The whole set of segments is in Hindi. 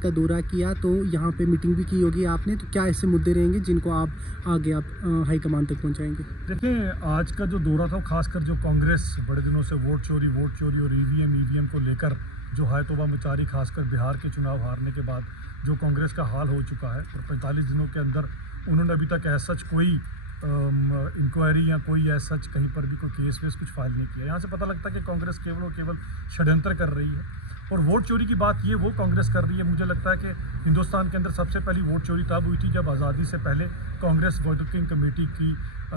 का दौरा किया तो यहाँ पे मीटिंग भी की होगी आपने, तो क्या ऐसे मुद्दे रहेंगे जिनको आप आगे हाईकमान तक पहुँचाएंगे? देखिए, आज का जो दौरा था खासकर जो कांग्रेस बड़े दिनों से वोट चोरी और ईवीएम को लेकर जो है तौबा मचा रही, खासकर बिहार के चुनाव हारने के बाद जो कांग्रेस का हाल हो चुका है, और 45 दिनों के अंदर उन्होंने अभी तक ऐसा कोई इंक्वायरी या कोई ऐसा कहीं पर भी कोई केस वेस कुछ फाइल नहीं किया। यहाँ से पता लगता है कि कांग्रेस केवल और केवल षड्यंत्र कर रही है। और वोट चोरी की बात ये वो कांग्रेस कर रही है। मुझे लगता है कि हिंदुस्तान के अंदर सबसे पहली वोट चोरी तब हुई थी जब आज़ादी से पहले कांग्रेस वर्किंग कमेटी की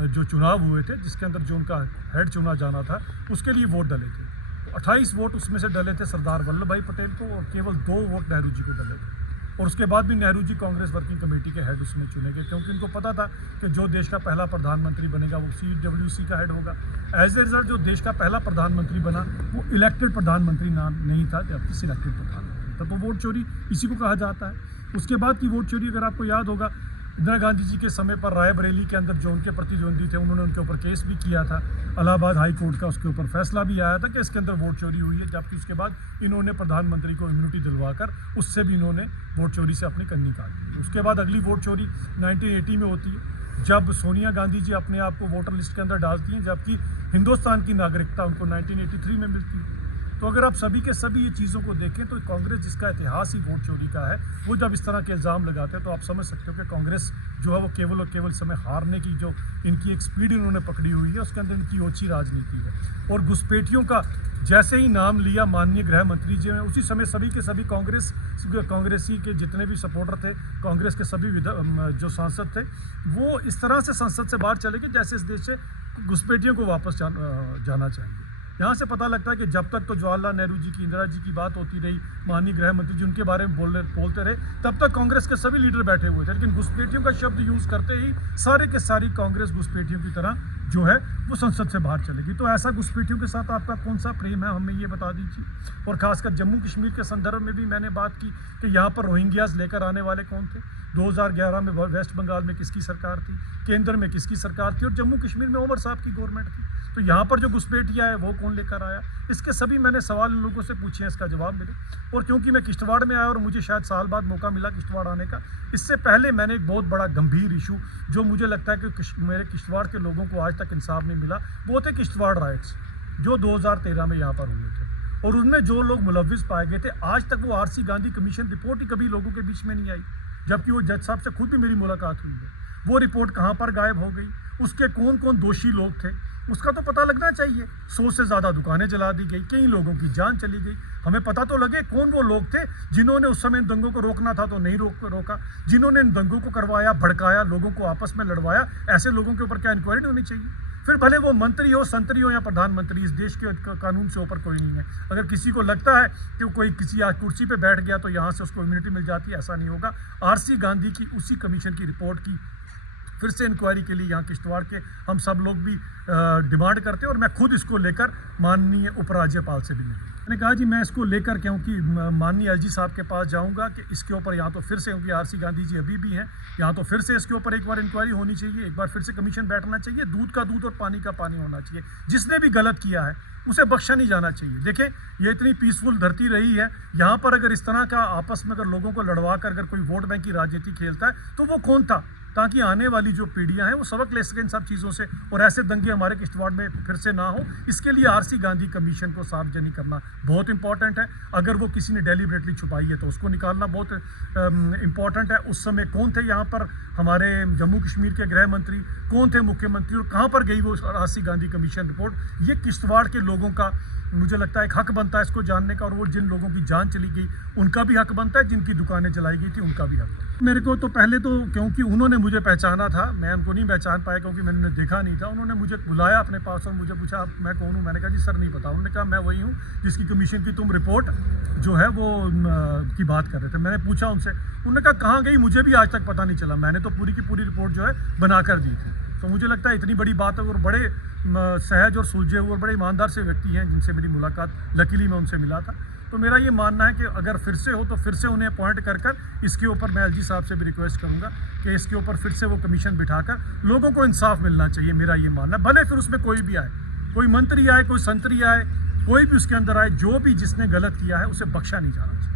जो चुनाव हुए थे, जिसके अंदर जो उनका हेड चुना जाना था, उसके लिए वोट डले थे। 28 वोट उसमें से डले थे सरदार वल्लभ भाई पटेल को, और केवल 2 वोट नेहरू जी को डले थे। और उसके बाद भी नेहरू जी कांग्रेस वर्किंग कमेटी के हेड उसमें चुने गए, क्योंकि उनको पता था कि जो देश का पहला प्रधानमंत्री बनेगा वो CWC का हेड होगा। एज ए रिजल्ट जो देश का पहला प्रधानमंत्री बना वो इलेक्टेड प्रधानमंत्री नहीं था, जबकि सिलेक्टेड प्रधानमंत्री था। तो वोट चोरी इसी को कहा जाता है। उसके बाद की वोट चोरी, अगर आपको याद होगा, इंदिरा गांधी जी के समय पर रायबरेली के अंदर जो उनके प्रतिद्वंदी थे, उन्होंने उनके ऊपर केस भी किया था इलाहाबाद हाई कोर्ट का। उसके ऊपर फैसला भी आया था कि इसके अंदर वोट चोरी हुई है, जबकि उसके बाद इन्होंने प्रधानमंत्री को इम्यूनिटी दिलवाकर उससे भी इन्होंने वोट चोरी से अपनी कन्नी काटी। उसके बाद अगली वोट चोरी 1980 में होती है, जब सोनिया गांधी जी अपने आप को वोटर लिस्ट के अंदर डालती हैं, जबकि हिंदुस्तान की नागरिकता उनको 1983 में मिलती है। तो अगर आप सभी के सभी ये चीज़ों को देखें तो कांग्रेस, जिसका इतिहास ही वोट चोरी का है, वो जब इस तरह के इल्ज़ाम लगाते हैं तो आप समझ सकते हो कि कांग्रेस जो है वो केवल और केवल समय हारने की जो इनकी एक स्पीड इन्होंने पकड़ी हुई है, उसके अंदर इनकी ओछी राजनीति है। और घुसपैठियों का जैसे ही नाम लिया माननीय गृह मंत्री जी ने, उसी समय सभी के सभी कांग्रेसी के जितने भी सपोर्टर थे, कांग्रेस के सभी जो सांसद थे, वो इस तरह से संसद से बाहर चले गए जैसे इस देश से घुसपैठियों को वापस जाना चाहिए। यहाँ से पता लगता है कि जब तक तो जवाहरलाल नेहरू जी की, इंदिरा जी की बात होती रही, माननीय गृह मंत्री जी उनके बारे में बोलते रहे, तब तक कांग्रेस के सभी लीडर बैठे हुए थे। लेकिन घुसपैठियों का शब्द यूज़ करते ही सारे के सारी कांग्रेस घुसपैठियों की तरह जो है वो संसद से बाहर चलेगी। तो ऐसा घुसपैठियों के साथ आपका कौन सा प्रेम है, हमें ये बता दीजिए। और खासकर जम्मू कश्मीर के संदर्भ में भी मैंने बात की कि यहाँ पर रोहिंग्यास लेकर आने वाले कौन थे। 2011 में वेस्ट बंगाल में किसकी सरकार थी, केंद्र में किसकी सरकार थी, और जम्मू कश्मीर में उमर साहब की गवर्नमेंट थी। तो यहाँ पर जो घुसपैठिया है वो कौन लेकर आया, इसके सभी मैंने सवाल इन लोगों से पूछे हैं, इसका जवाब मिले। और क्योंकि मैं किश्तवाड़ में आया और मुझे शायद साल बाद मौका मिला किश्तवाड़ आने का, इससे पहले मैंने एक बहुत बड़ा गंभीर इशू जो मुझे लगता है कि मेरे किश्तवाड़ के लोगों को आज तक इंसाफ नहीं मिला, वो थे किश्तवाड़ राइट्स जो 2013 में यहाँ पर हुए थे। और उनमें जो लोग मुलव्विस पाए गए थे, आज तक वो RC गांधी कमीशन रिपोर्ट ही कभी लोगों के बीच में नहीं आई, जबकि वो जज साहब से खुद भी मेरी मुलाकात हुई है। वो रिपोर्ट कहाँ पर गायब हो गई, उसके कौन कौन दोषी लोग थे, उसका तो पता लगना चाहिए। 100 से ज़्यादा दुकानें जला दी गई, कई लोगों की जान चली गई। हमें पता तो लगे कौन वो लोग थे जिन्होंने उस समय इन दंगों को रोकना था तो नहीं रोका, जिन्होंने इन दंगों को करवाया, भड़काया, लोगों को आपस में लड़वाया। ऐसे लोगों के ऊपर क्या इंक्वायरी होनी चाहिए? फिर भले वो मंत्री हो, संतरी हो या प्रधानमंत्री, इस देश के कानून से ऊपर कोई नहीं है। अगर किसी को लगता है कि कोई किसी कुर्सी पे बैठ गया तो यहाँ से उसको इम्यूनिटी मिल जाती है, ऐसा नहीं होगा। RC गांधी की उसी कमीशन की रिपोर्ट की फिर से इंक्वायरी के लिए यहाँ किश्तवाड़ के हम सब लोग भी डिमांड करते हैं, और मैं खुद इसको लेकर माननीय उपराज्यपाल से भी मिला। मैंने कहा जी मैं इसको लेकर क्योंकि माननीय LG साहब के पास जाऊंगा कि इसके ऊपर यहाँ तो फिर से, क्योंकि RC गांधी जी अभी भी हैं, यहाँ तो फिर से इसके ऊपर एक बार इंक्वायरी होनी चाहिए, एक बार फिर से कमीशन बैठना चाहिए। दूध का दूध और पानी का पानी होना चाहिए। जिसने भी गलत किया है उसे बख्शा नहीं जाना चाहिए। देखें, ये इतनी पीसफुल धरती रही है, यहाँ पर अगर इस तरह का आपस में अगर लोगों को लड़वा कर अगर कोई वोट बैंक की राजनीति खेलता है तो वो कौन था, ताकि आने वाली जो पीढ़ियां हैं वो सबक ले सकें इन सब चीज़ों से, और ऐसे दंगे हमारे किश्तवाड़ में फिर से ना हो। इसके लिए RC गांधी कमीशन को सार्वजनिक करना बहुत इंपॉर्टेंट है। अगर वो किसी ने डेलिबरेटली छुपाई है तो उसको निकालना बहुत इंपॉर्टेंट है। उस समय कौन थे यहाँ पर हमारे जम्मू कश्मीर के गृह मंत्री, कौन थे मुख्यमंत्री, और कहाँ पर गई वो RC गांधी कमीशन रिपोर्ट? ये किश्तवाड़ के लोगों का मुझे लगता है एक हक बनता है इसको जानने का, और वो जिन लोगों की जान चली गई उनका भी हक बनता है, जिनकी दुकानें जलाई गई थी उनका भी हक। मेरे को तो पहले तो क्योंकि उन्होंने मुझे पहचाना था, मैं उनको नहीं पहचान पाया क्योंकि मैंने देखा नहीं था। उन्होंने मुझे बुलाया अपने पास और मुझे पूछा मैं कौन हूँ। मैंने कहा जी सर नहीं पता। उन्होंने कहा मैं वही हूँ जिसकी कमीशन की तुम रिपोर्ट जो है वो की बात कर रहे थे। मैंने पूछा उनसे, उन्होंने कहा कहाँ गई, मुझे भी आज तक पता नहीं चला, मैंने तो पूरी की पूरी रिपोर्ट जो है बना कर दी थी। तो मुझे लगता है इतनी बड़ी बात है, और बड़े सहज और सुलझे हुए और बड़े ईमानदार से व्यक्ति हैं जिनसे मेरी मुलाकात लकीली मैं उनसे मिला था। तो मेरा ये मानना है कि अगर फिर से हो तो फिर से उन्हें अपॉइंट कर इसके ऊपर मैं LG साहब से भी रिक्वेस्ट करूंगा कि इसके ऊपर फिर से वो कमीशन बिठाकर लोगों को इंसाफ मिलना चाहिए। मेरा ये मानना है, भले फिर उसमें कोई भी आए, कोई मंत्री आए, कोई संतरी आए, कोई भी उसके अंदर आए, जो भी जिसने गलत किया है उसे बख्शा नहीं जाना चाहिए।